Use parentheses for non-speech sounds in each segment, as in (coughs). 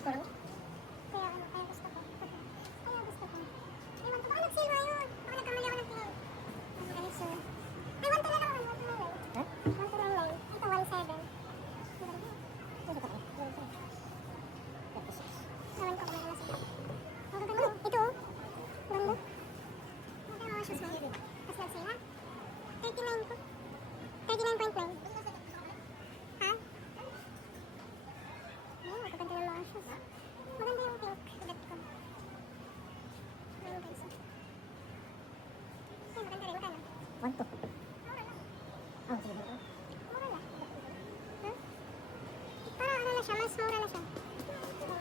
から。Two. Oh, sige. Mura lang. Parang ano na siya, mas mura na siya.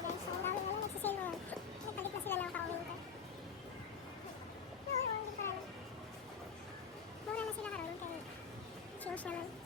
Guys, ang dami naman nagsisale naman. Nagpalit na sila ng na sila karoon change naman.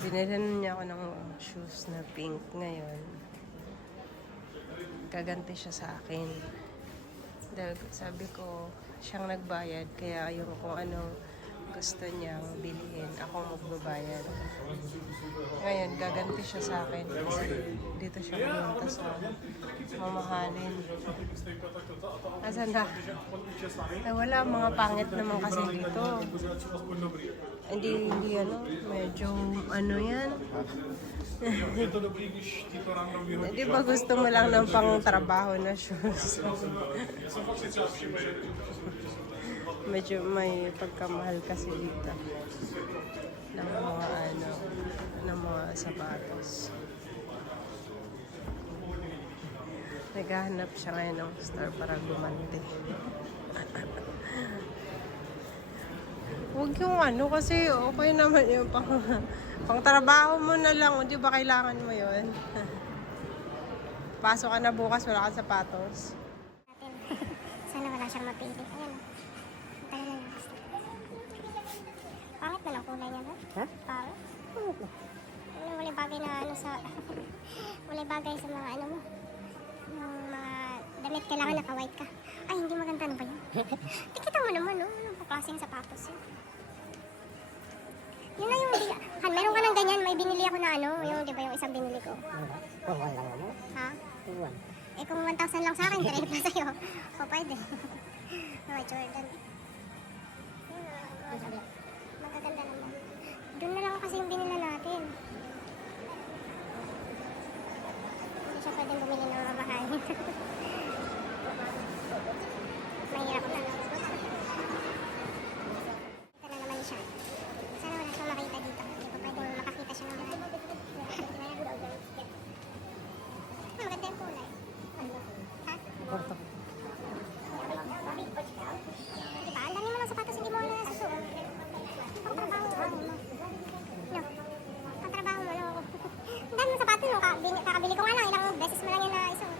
Binilhan niya ako ng shoes na pink ngayon. Kaganti siya sa akin. Dahil sabi ko, siyang nagbayad, kaya yung kung anong gusto niyang bilhin, ako magbabayad. Ngayon, gaganti siya sa akin kasi dito siya pumunta sa mamahalin. Asan na? Eh, wala, mga pangit naman kasi dito. Hindi, hindi ano, medyo ano yan. (laughs) Di ba gusto mo lang ng pang trabaho na shoes? (laughs) medyo may pagkamahal kasi dito. Ng mga ano, ng mga sapatos. Naghahanap siya ngayon ng store para gumanti. Huwag yung ano kasi okay naman yung pang, pang trabaho mo na lang. Di ba kailangan mo yun? Pasok ka na bukas, wala kang sapatos. Sana wala siyang mapili. Ayan. Tayo na lang. Lang kulay niya ba? Ha? Pangit. Ano, wala bagay na ano sa... (laughs) wala bagay sa mga ano mo. Yung mga damit kailangan naka-white ka. Ay, hindi maganda na ba yun? (laughs) Tikita mo naman, no? Anong paklaseng sapatos yun? Yun na yung... Han, meron ka ng ganyan. May binili ako na ano. Yung, di ba, yung isang binili ko. Kung one lang mo. Ha? One. Eh kung 1,000 lang sa akin, direct na sa'yo. (laughs) O pwede. Mga Jordan. Yun, ah, mga- Magaganda naman. Doon na lang kasi yung binila natin. Hindi siya pwedeng bumili ng mamahalin. Mahirap na. Ito na naman siya. Sana wala siyang makita dito. Hindi ko pwedeng makakita siya ng Maganda yung kulay. Ha? Porto. Diba? Ang dami mo ng sapatos, hindi mo na nasusuot. Pang trabaho mo. No. Pang trabaho mo, no. Ang dami mong sapatos, no. Kakabili, kakabili ko nga lang, ilang beses mo lang yun na isuot.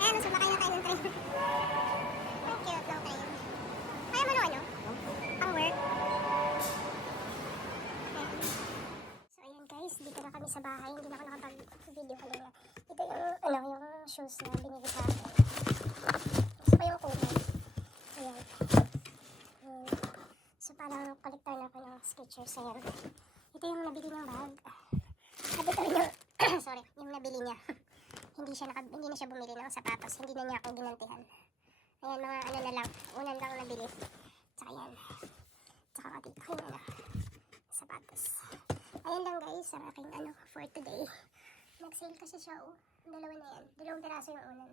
Ayan, sumakay na tayo ng train. Ang cute ng train. Kaya mo no, ano? Ang work. Ayan. So, ayan guys, dito na kami sa bahay. Hindi na ako nakapag-video kanina. Ito yung, ano, yung shoes na binili sa akin. Gusto ko yung kulay. Ayan. Hmm. So, parang collector na ako ng Skechers. Ayan. Ito yung nabili niyang bag. At ito yung, (coughs) sorry, yung nabili niya. hindi siya naka, hindi na siya bumili ng sapatos. Hindi na niya ako ginantihan. Ayan, mga ano na lang. Unan lang nabili. Tsaka yan. Tsaka dito yung ano, sapatos. Ayan lang guys, ang aking ano, for today. Nag-sale kasi siya, oh. Dalawa na yan. Dalawang piraso yung unan.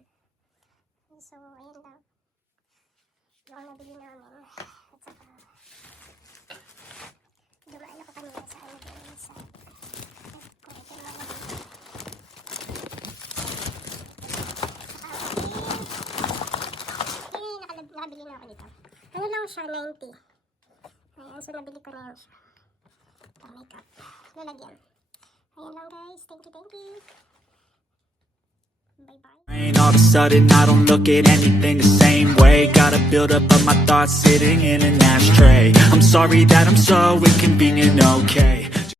So, ayan lang. Yung nabili namin. At saka, dumaan ako kanina sa ano din sa kung ito yung mga Saka. Eh, nakalab- nakabili na ako dito. Ano lang siya, 90. Ayan, so nabili ko na yan siya. Pang makeup. Lalagyan. Ayan. Bye-bye. All of a sudden I don't look at anything the same way Gotta build up of my thoughts sitting in an ashtray I'm sorry that I'm so inconvenient, okay